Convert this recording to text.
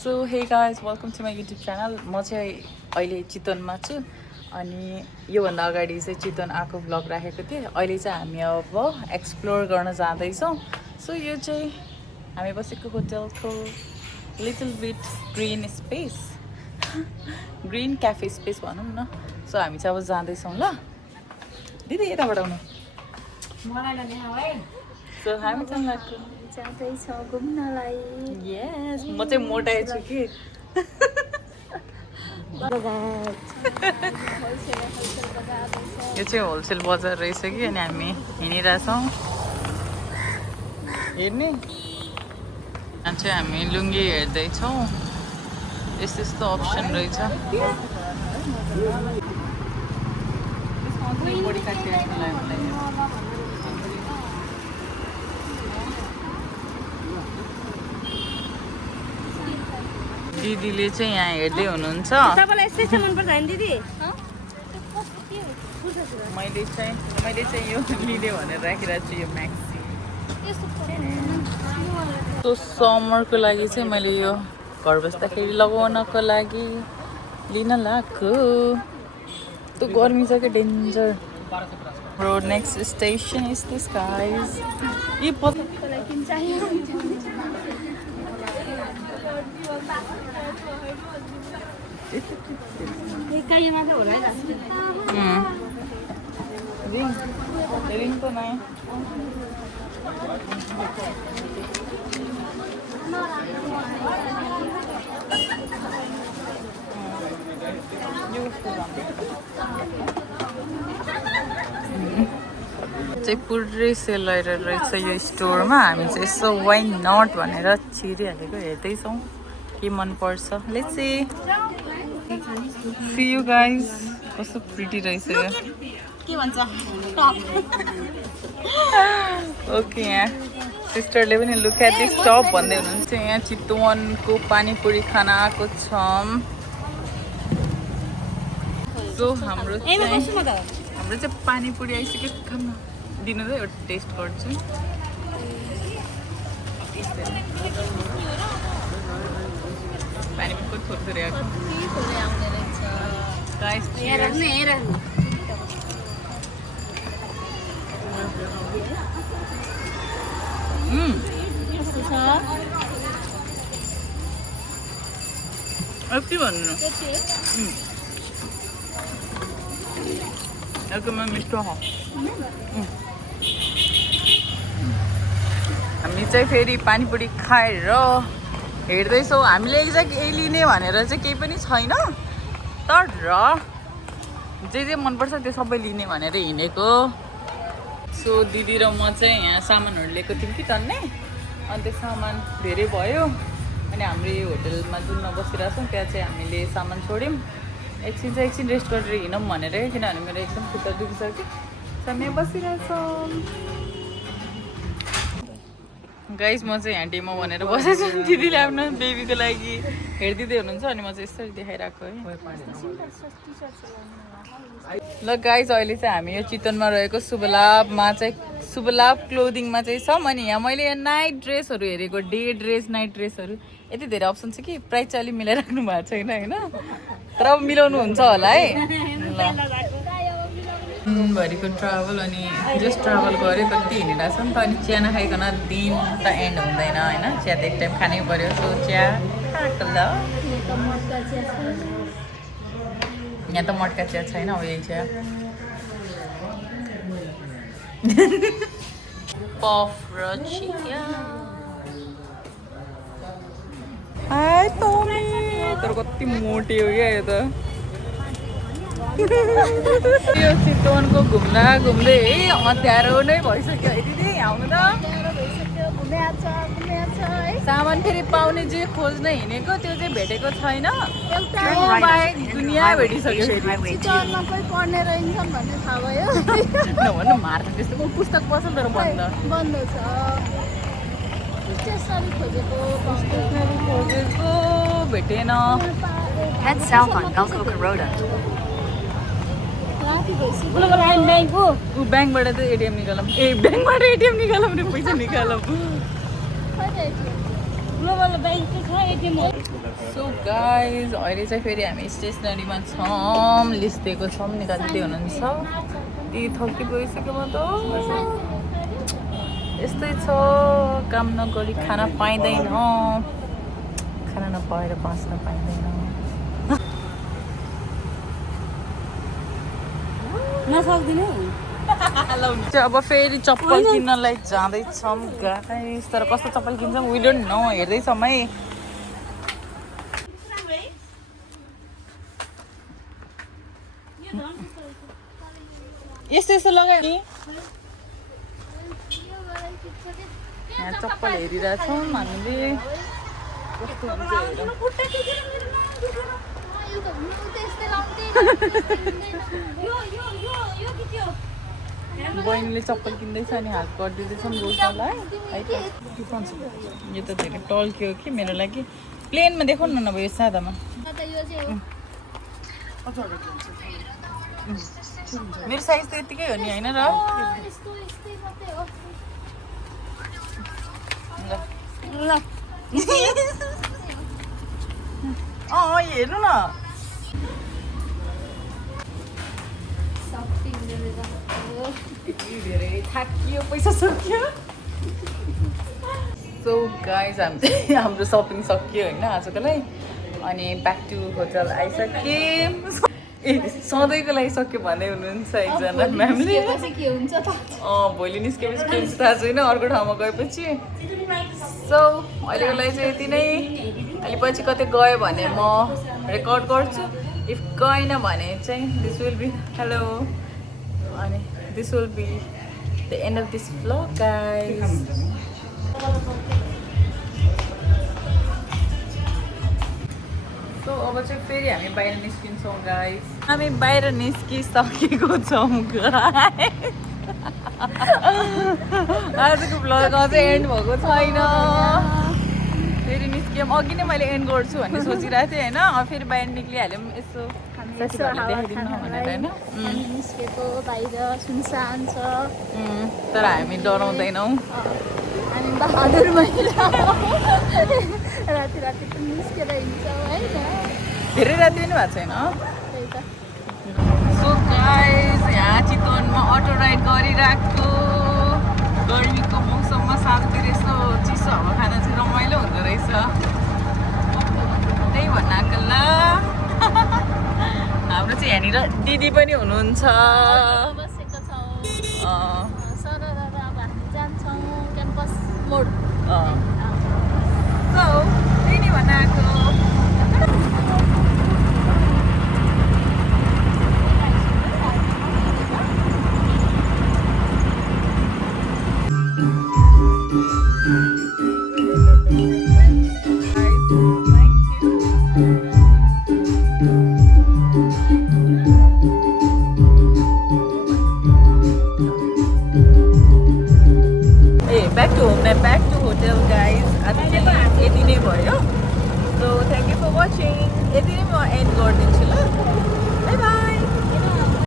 So hey guys welcome to my YouTube channel. म चाहिँ अहिले चितवनमा छु अनि योभन्दा अगाडि चाहिँ चितवन आएको भ्लग राखेको थिएँ। अहिले चाहिँ हामी अब एक्सप्लोर गर्न जाँदैछौँ। सो यो चाहिँ हामी बसेको होटलको little beet green space green cafe space भनौँ न। सो हामी चाहिँ अब जाँदैछौँ ल दिदी यताबाट आउनु। सो हामी जाँदैछौँ घुम्नलाई। यस म चाहिँ मोटाएछु कि यो चाहिँ होलसेल बजार रहेछ कि अनि हामी हिँडिरहेछौँ। हेर्ने यहाँ चाहिँ हामी लुङ्गी हेर्दैछौँ। यस्तो यस्तो अप्सन रहेछ। बढी काटिरहेको मलाई दिदीले चाहिँ यहाँ हेर्दै हुनुहुन्छ। तपाईँलाई यस्तै चाहिँ मनपर्छ होइन दिदी? मैले चाहिँ यो लिने भनेर राखिरहेको छु यो म्याक्सी। सो समरको लागि चाहिँ मैले यो घर बस्दाखेरि लगाउनको लागि लिन लाग्यो। त्यो गर्मी छ क्या danger. Road next station is this guys. यी रिङ त नै चाहिँ पुरै सेल गरेर रहेछ यो स्टोरमा। हामी चाहिँ यसो वाइ नट भनेर छिरिहालेको हेर्दैछौँ के मनपर्छ। Let's see you guys. कस्तो प्रिटी रहेछ यो। के भन्छ? ओके यहाँ सिस्टरले पनि लुक एट दिस टप भन्दै हुनुहुन्छ। यहाँ चितवनको पानीपुरी खान आएको छौँ। सो हाम्रो चाहिँ पानीपुरी आइसक्यो। खान दिनु त एउटा टेस्ट गर्छु। पानीपुरी थोरै थोरै आएको। अब के भन्नु एकदमै मिठो हो। हामी चाहिँ फेरि पानीपुरी खाएर हेर्दैछौँ। हामीले एक्ज्याक्ट यही लिने भनेर चाहिँ केही पनि छैन, तर जे मनपर्छ त्यो सबै लिने भनेर हिँडेको। सो दिदी र म चाहिँ यहाँ सामानहरू लिएको थियौँ कि तन्ने। अनि त्यो सामान धेरै भयो अनि हाम्रो यो होटलमा जुन बसिरहेछौँ त्यहाँ चाहिँ हामीले सामान छोड्यौँ। एकछिन रेस्ट गरेर हिँडौँ भनेर, किनभने मेरो एकदम खुट्टा दुखिसक्यो। समय बसिरहेछौँ। गाइस म चाहिँ यहाँ डेमो भनेर बसेको छु। दिदीले आफ्नो बेबीको लागि हेरिदिँदै हुनुहुन्छ अनि म चाहिँ यसरी देखाइरहेको है। ल गाइस अहिले चाहिँ हामी यो चितवनमा रहेको शुभलाभमा चाहिँ शुभलाभ क्लोदिङमा चाहिँ छौँ। अनि यहाँ मैले यहाँ नाइट ड्रेसहरू हेरेको, डे ड्रेस नाइट ड्रेसहरू यति धेरै अप्सन छ कि प्राइस चाहिँ अलिक मिलाइराख्नु भएको छैन होइन, तर अब मिलाउनु हुन्छ होला है। भरिको ट्राभल अनि जस्ट ट्राभल गऱ्यो कति हिँडिरहेको छ नि त। अनि चिया नखाइकन दिन त एन्ड हुँदैन होइन, चिया त एक टाइम खानै पऱ्यो। सो चिया खाएको ल। यहाँ त मटका चिया छैन, अब यही चिया। पफ र चिया। हाय टोमी, तर कति मोटी हो क्या यो त। यो चितवनको घुम्दै अँध्यारो नै भइसक्यो है दिदी। आउनु त। सामान फेरि पाउने जे खोज्न हिँडेको त्यो चाहिँ भेटेको छैन। दुनियाँ भेटिसक्यो। नभन्नु मार्छ त्यस्तो पुस्तक पसल तर बन्द छ। खोजेको भेटेन। Head south on Galcoca Road. ब्याङ्कबाट त एटिएम निकालौँ। ब्याङ्कबाट एटिएम निकालौँ रे, पैसा निकालौँ। सो गाइज अहिले चाहिँ फेरि हामी स्टेसनरीमा छौँ लिस्ट दिएको छौँ निकालिदिँदै हुनुहुन्छ त्यही थकी गइसक्यो म त यस्तै छ काम नगरी खाना पाइँदैन खाना नपाएर बाँच्न पाइँदैन अब फेरि चप्पल किन्नलाई जाँदैछौँ गाइस तर कस्तो चप्पल किन्छौँ वी डोन्ट नो हेर्दैछौँ है यस्तो यस्तो लगायो नि यहाँ चप्पल हेरिरहेछौँ हामीले कस्तो हुन्छ बहिनीले चप्पल किन्दैछ अनि हात गरिदिँदैछौँ रोज्नलाई है त यो त धेरै टल्क्यो कि मेरो लागि प्लेनमा देखाउनु न नभए यो सादामा मेरो साइज त यतिकै हो नि होइन र हेर्नु न धेरै थाकियो पैसा सक्यो सो गाइज हाम्रो सपिङ सकियो होइन आजको लागि अनि ब्याक टु होटल आइसक्यौँ ए सधैँको लागि सक्यो भन्दै हुनुहुन्छ एकजना म्यामले भोलि निस्केपछि के हुन्छ थाहा छैन अर्को ठाउँमा गएपछि सो अहिलेको लागि चाहिँ यति नै अहिले पछि कतै गयो भने म रेकर्ड गर्छु इफ गएन भने चाहिँ दिस विल बी हेलो अनि this will be the end of this vlog guys so अब चाहिँ फेरि हामी बाहिर निस्किन्छौँ गाइस हामी बाहिर निस्किसकेको छौँ आजको भ्लग अझै एन्ड भएको छैन फेरि निस्क्यौँ अघि नै मैले एन्ड गर्छु भन्ने सोचिरहेको थिएँ होइन फेरि बाहिर निक्लिहाल्यौँ यसो देखाइदिनु भनेर होइन निस्केको बाहिर सुनसान छ तर हामी डराउँदैनौँ हामी बहादुर महिला राति राति पनि निस्केर हिँड्छौँ होइन धेरै राति पनि भएको छैन त्यही त सो गाइस यहाँ चितवनमा अटो राइड गरिरहेको गर्मीको मौसममा सालतिर यस्तो चिसो हावा खाँदा चाहिँ रमाइलो हुँदो रहेछ त्यही भन्न आएको ल हाम्रो चाहिँ यहाँनिर दिदी पनि हुनुहुन्छ बसेको छौँ सर अब हामी जान्छौँ क्याम्पस मोड सो त्यही नै भन्न आएको back to hotel guys यति नै भयो so thank you for watching यति नै म एन्ड गरिदिन्छु ल बाई बाई